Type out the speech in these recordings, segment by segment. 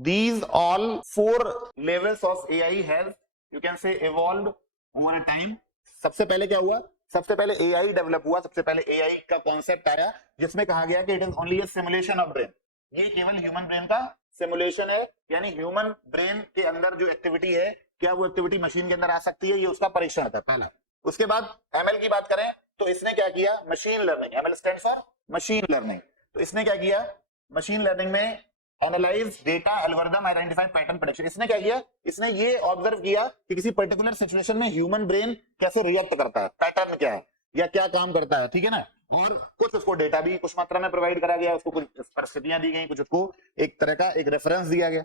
these all four levels of AI has you can say evolved over a time. सबसे पहले क्या हुआ, सबसे पहले AI डेवलप हुआ, सबसे पहले AI का कॉन्सेप्ट आया जिसमें कहा गया कि it is only A simulation of brain, ये केवल ह्यूमन ब्रेन का सिमुलेशन है, यानी ह्यूमन ब्रेन के अंदर जो एक्टिविटी है क्या वो एक्टिविटी मशीन के अंदर आ सकती है, ये उसका परीक्षण था पहला। उसके बाद एमएल की बात करें तो इसने क्या किया, machine learning, ML stands for machine learning, तो इसने क्या किया, मशीन लर्निंग में analyse data algorithm identify pattern prediction, इसने क्या किया, इसने ये ऑब्जर्व किया कि किसी पर्टिकुलर सिचुएशन में ह्यूमन ब्रेन कैसे रिएक्ट करता है, पैटर्न क्या है या क्या काम करता है, ठीक है ना, और कुछ उसको डेटा भी कुछ मात्रा में प्रोवाइड करा गया, उसको कुछ परिस्थितियां दी गई, कुछ उसको एक तरह का एक रेफरेंस दिया गया।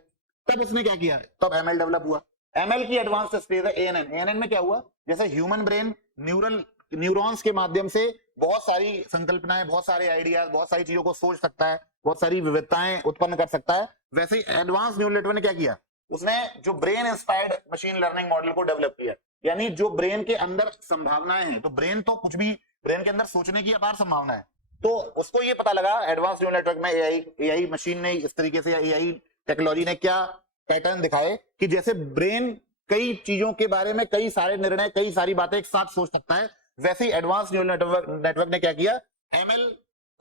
तब इसने क्या किया, तब एमएल डेवलप हुआ। एमएल की एडवांस स्टेज है एएनएन। एएनएन में क्या हुआ, जैसे ह्यूमन ब्रेन न्यूरॉन्स के माध्यम से बहुत सारी संकल्पनाएं, बहुत सारे आइडियाज, बहुत सारी चीजों को सोच सकता है, बहुत सारी विविधताएं उत्पन्न कर सकता है, वैसे ही एडवांस न्यूरल नेटवर्क ने क्या किया, उसने जो brain inspired machine learning model को डेवलप किया, यानी जो ब्रेन के अंदर संभावनाएं हैं, तो ब्रेन तो कुछ भी, ब्रेन के अंदर सोचने की अपार संभावना है, तो उसको ये पता लगा एडवांस न्यूरल नेटवर्क में एआई मशीन ने इस तरीके से, एआई टेक्नोलॉजी ने क्या पैटर्न दिखाए कि जैसे ब्रेन कई चीजों के बारे में कई सारे निर्णय, कई सारी बातें एक साथ सोच सकता है, वैसे ही एडवांस न्यूरल नेटवर्क ने क्या किया, एमएल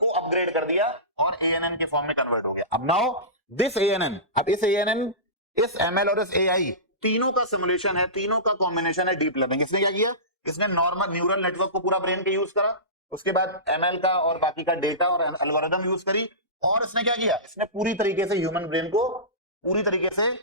को अपग्रेड कर दिया और एएनएन के फॉर्म में कन्वर्ट हो गया। अब नाउ दिस एएनएन, अब इस एएनएन, इस एमएल और इस एआई तीनों का सिमुलेशन है, तीनों का कॉम्बिनेशन है डीप लर्निंग। इसने क्या किया, इसने नॉर्मल न्यूरल नेटवर्क को पूरा ब्रेन के यूज करा, उसके बाद एमएल का और बाकी का डेटा और एल्गोरिथम यूज करी, और इसने क्या किया, इसने पूरी तरीके से ह्यूमन ब्रेन को पूरी तरीके से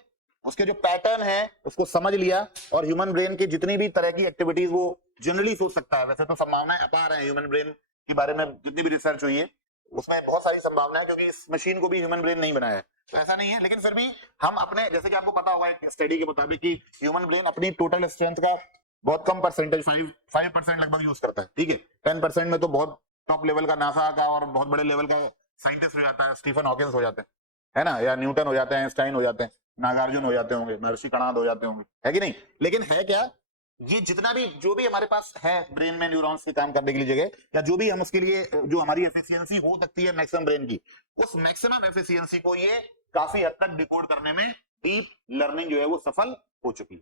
उसके जो पैटर्न है उसको समझ लिया, और ह्यूमन ब्रेन की जितनी भी तरह की एक्टिविटीज वो जनरली सोच सकता है, वैसे तो संभावनाएं अपार है ह्यूमन ब्रेन के बारे में, जितनी भी रिसर्च हुई है उसमें बहुत सारी संभावना है, क्योंकि इस मशीन को भी ह्यूमन ब्रेन नहीं बनाया है, तो ऐसा नहीं है, लेकिन फिर भी हम अपने, जैसे कि आपको पता होगा एक स्टडी के मुताबिक कि ह्यूमन ब्रेन अपनी टोटल स्ट्रेंथ का बहुत कम परसेंटेज 5% लगभग यूज करता है, ठीक है, 10% में तो बहुत टॉप लेवल का नासा का और बहुत बड़े लेवल का साइंटिस्ट हो जाता है, स्टीफन हॉकिंस हो जाते हैं, है ना, या न्यूटन हो जाते हैं, आइंस्टाइन हो जाते हैं, नागार्जुन हो जाते होंगे, महर्षि कणाद हो जाते होंगे, है कि नहीं, लेकिन है क्या, ये जितना भी जो भी हमारे पास है ब्रेन में न्यूरॉन्स के काम करने के लिए जगह, या जो भी हम उसके लिए जो हमारी एफिशिएंसी हो सकती है मैक्सिमम ब्रेन की, उस मैक्सिमम एफिशिएंसी को ये काफी हद तक डिकोड करने में डीप लर्निंग जो है वो सफल हो चुकी है।